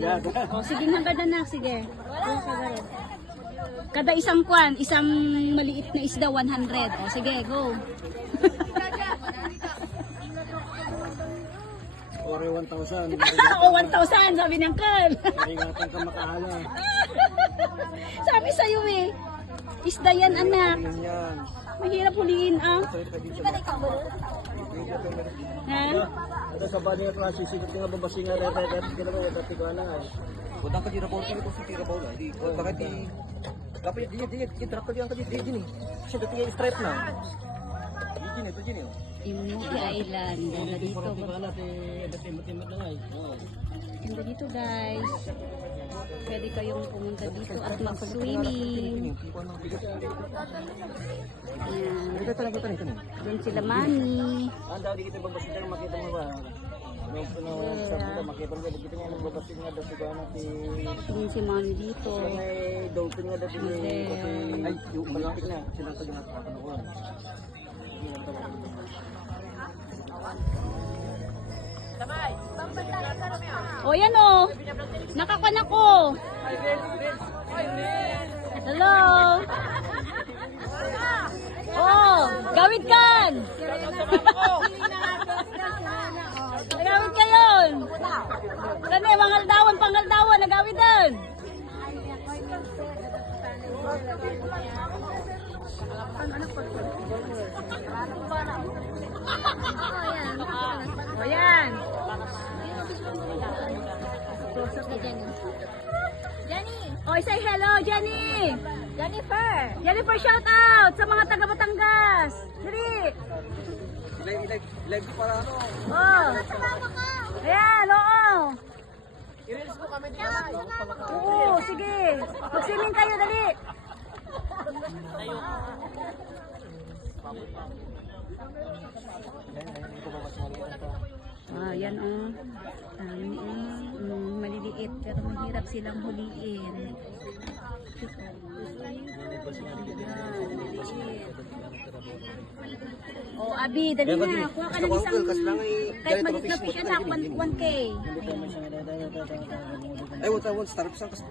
O, sige, hanggang na na, sige. Kada isang kwan, isang maliit na isda, 100. O, sige, go. Ore 1,000. O, 1,000, sabi ng Uncle. Ingatan ka makahala. Sabi sa'yo eh. Isda yan, anak. Yan. Mahirap huliin, ah. Ha? Ito sa bali na klase, sikat nga babasi nga rin, dati ko na nga. Budang ka di rabaw, tingin ko si Tirabaw na. Bakit di... Kapit, di truck ka diyan ka di ni. Kasi dati nga stripe na. Ito dyan yun. Imuti Island. Ganda dito. Timot na nga eh. Ganda dito, guys. Pwede kayong pumunta dito at mag-swimming. Ayan. Ito talaga ito. Doon sila Mami. Ang dali kita babasi dyan, makita mo ba? Makita mo ba? Dito nga nang babasi nga dati ko natin. Doon si Mami dito. May dolphin nga dati. Ay, yung malapit na. Sinang na nakakanoon. O yan o. Nakakan ako. Hello. Oh, gawid kan. Nagawid kayon. Kani, pangaldawan, nagawidan. O yan. Close up na Jenny. Jenny! O, say hello, Jenny! Jennifer! Jennifer, shout out sa mga taga Batangas! Dali! Live ko para ano? Oh! Ayan, oo! I-release mo kami dito. Oo, sige! Mag-swimming kayo, dali! Ah, yan oh. Maliliit pero mahirap silang huliin. Oh, Abi, dali na. Kuha ka ng isang kahit maliit na fish anak, 1K. Ay, wala, start sa kasi